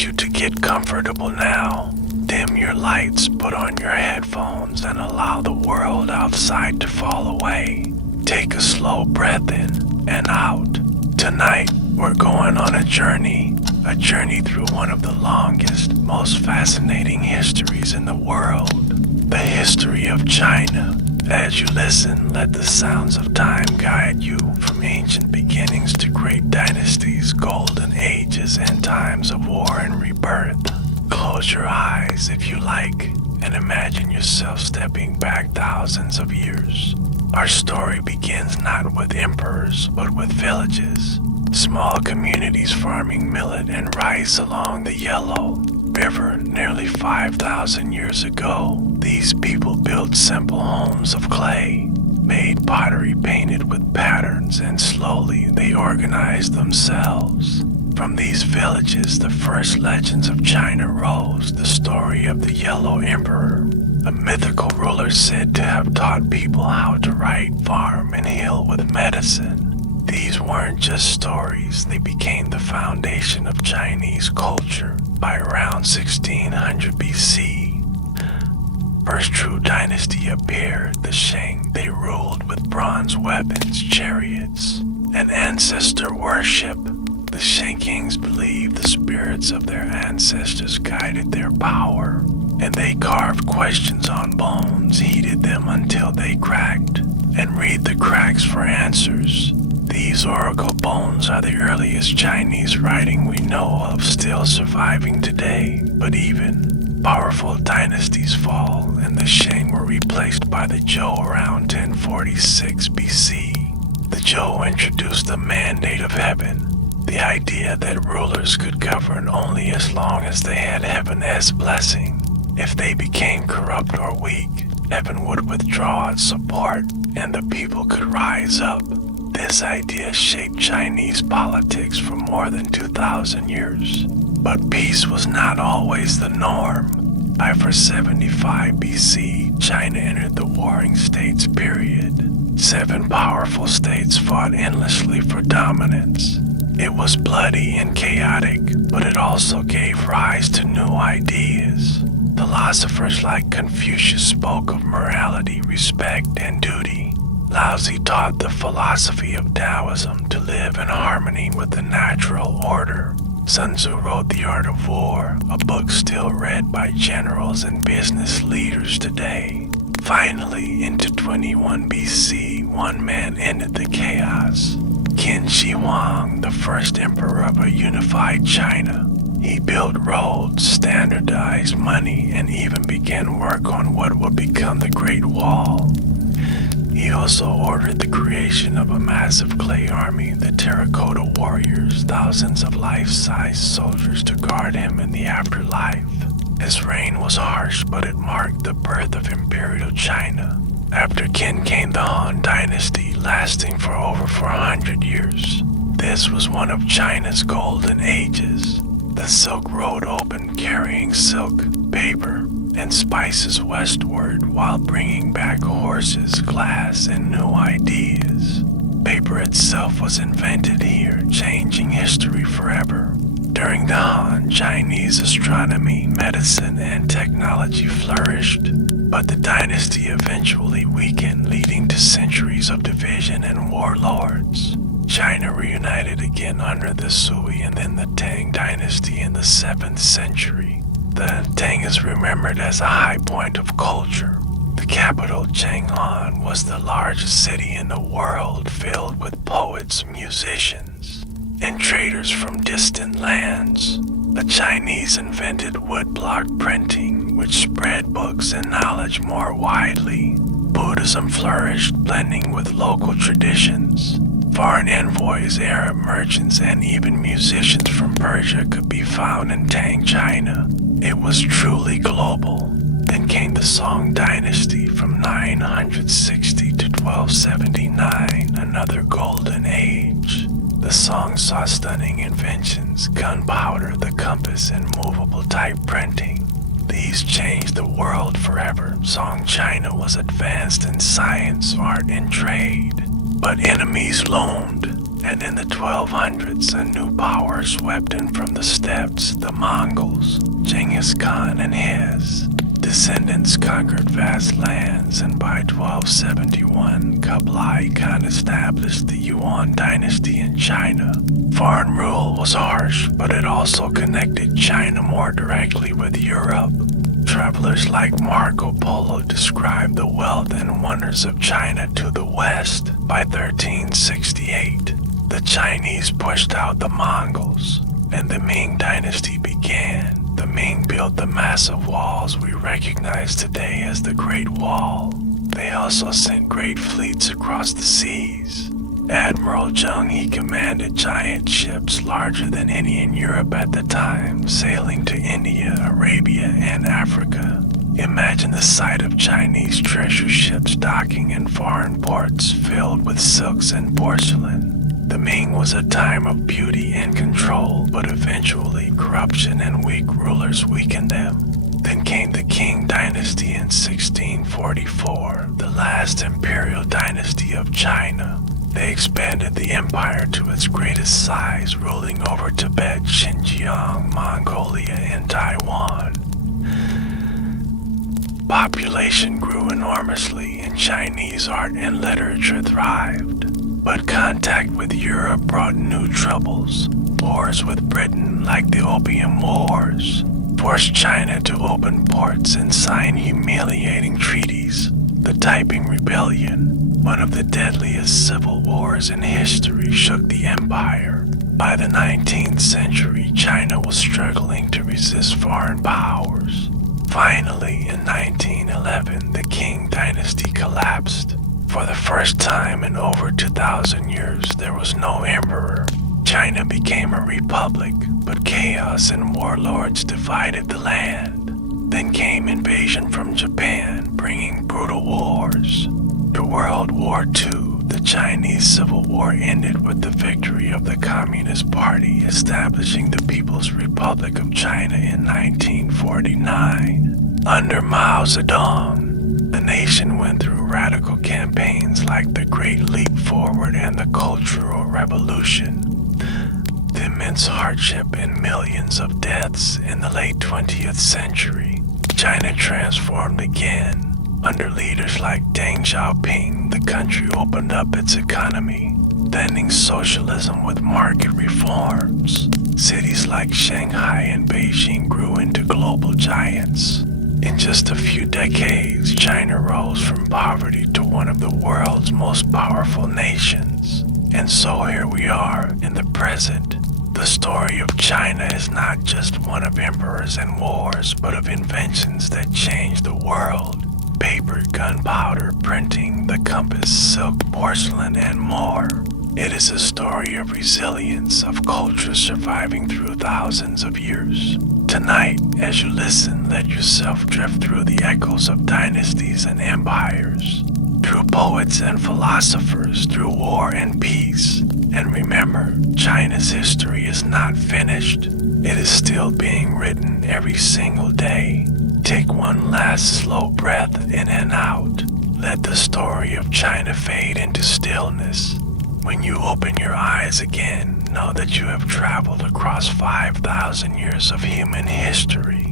invite you to get comfortable now. Dim your lights, put on your headphones, and allow the world outside to fall away. Take a slow breath in and out. Tonight, we're going on a journey through one of the longest, most fascinating histories in the world, the history of China. As you listen, let the sounds of time guide you from ancient beginnings to great dynasties, golden ages, and times of war and rebirth. Close your eyes if you like, and imagine yourself stepping back thousands of years. Our story begins not with emperors, but with villages. Small communities farming millet and rice along the Yellow River nearly 5,000 years ago. These people built simple homes of clay, made pottery painted with patterns, and slowly they organized themselves. From these villages, the first legends of China rose, the story of the Yellow Emperor, a mythical ruler said to have taught people how to write, farm, and heal with medicine. These weren't just stories, they became the foundation of Chinese culture by around 1600 BC. First true dynasty appeared, the Shang. They ruled with bronze weapons, chariots, and ancestor worship. The Shang kings believed the spirits of their ancestors guided their power, and they carved questions on bones, heated them until they cracked, and read the cracks for answers. These oracle bones are the earliest Chinese writing we know of, still surviving today. But even powerful dynasties fall, and the Shang were replaced by the Zhou around 1046 BC. The Zhou introduced the mandate of heaven, the idea that rulers could govern only as long as they had heaven as blessing. If they became corrupt or weak, heaven would withdraw its support, and the people could rise up. This idea shaped Chinese politics for more than 2,000 years. But peace was not always the norm. By 475 BC, China entered the Warring States period. 7 powerful states fought endlessly for dominance. It was bloody and chaotic, but it also gave rise to new ideas. Philosophers like Confucius spoke of morality, respect, and duty. Laozi taught the philosophy of Taoism, to live in harmony with the natural order. Sun Tzu wrote The Art of War, a book still read by generals and business leaders today. Finally, into 21 BC, one man ended the chaos. Qin Shi Huang, the first emperor of a unified China. He built roads, standardized money, and even began work on what would become the Great Wall. He also ordered the creation of a massive clay army, the Terracotta Warriors, thousands of life-size soldiers to guard him in the afterlife. His reign was harsh, but it marked the birth of Imperial China. After Qin came the Han Dynasty, lasting for over 400 years. This was one of China's golden ages. The Silk Road opened, carrying silk, paper, and spices westward while bringing back horses, glass, and new ideas. Paper itself was invented here, changing history forever. During the Han, Chinese astronomy, medicine, and technology flourished, but the dynasty eventually weakened, leading to centuries of division and warlords. China reunited again under the Sui and then the Tang dynasty in the 7th century. The Tang is remembered as a high point of culture. The capital, Chang'an, was the largest city in the world, filled with poets, musicians, and traders from distant lands. The Chinese invented woodblock printing, which spread books and knowledge more widely. Buddhism flourished, blending with local traditions. Foreign envoys, Arab merchants, and even musicians from Persia could be found in Tang China. It was truly global. Then came the Song Dynasty from 960 to 1279, another golden age. The Song saw stunning inventions, gunpowder, the compass, and movable type printing. These changed the world forever. Song China was advanced in science, art, and trade. But enemies loomed. And in the 1200s, a new power swept in from the steppes, the Mongols. Genghis Khan and his descendants conquered vast lands, and by 1271, Kublai Khan established the Yuan dynasty in China. Foreign rule was harsh, but it also connected China more directly with Europe. Travelers like Marco Polo described the wealth and wonders of China to the west. By 1368, the Chinese pushed out the Mongols, and the Ming dynasty began. The Ming built the massive walls we recognize today as the Great Wall. They also sent great fleets across the seas. Admiral Zheng He commanded giant ships larger than any in Europe at the time, sailing to India, Arabia, and Africa. Imagine the sight of Chinese treasure ships docking in foreign ports filled with silks and porcelain. The Ming was a time of beauty and control, but eventually corruption and weak rulers weakened them. Then came the Qing dynasty in 1644, the last imperial dynasty of China. They expanded the empire to its greatest size, ruling over Tibet, Xinjiang, Mongolia, and Taiwan. Population grew enormously, and Chinese art and literature thrived. But contact with Europe brought new troubles. Wars with Britain, like the Opium Wars, forced China to open ports and sign humiliating treaties. The Taiping Rebellion, one of the deadliest civil wars in history, shook the empire. By the 19th century, China was struggling to resist foreign powers. Finally, in 1911, the Qing dynasty collapsed. For the first time in over 2,000 years, there was no emperor. China became a republic, but chaos and warlords divided the land. Then came invasion from Japan, bringing brutal wars. To World War II, the Chinese Civil War ended with the victory of the Communist Party, establishing the People's Republic of China in 1949. Under Mao Zedong, the nation went through radical campaigns like the Great Leap Forward and the Cultural Revolution. The immense hardship and millions of deaths in the late 20th century. China transformed again. Under leaders like Deng Xiaoping, the country opened up its economy, blending socialism with market reforms. Cities like Shanghai and Beijing grew into global giants. In just a few decades, China rose from poverty to one of the world's most powerful nations. And so here we are in the present. The story of China is not just one of emperors and wars, but of inventions that changed the world. Paper, gunpowder, printing, the compass, silk, porcelain, and more. It is a story of resilience, of culture surviving through thousands of years. Tonight, as you listen, let yourself drift through the echoes of dynasties and empires, through poets and philosophers, through war and peace. And remember, China's history is not finished. It is still being written every single day. Take one last slow breath in and out. Let the story of China fade into stillness. When you open your eyes again, know that you have traveled across 5,000 years of human history.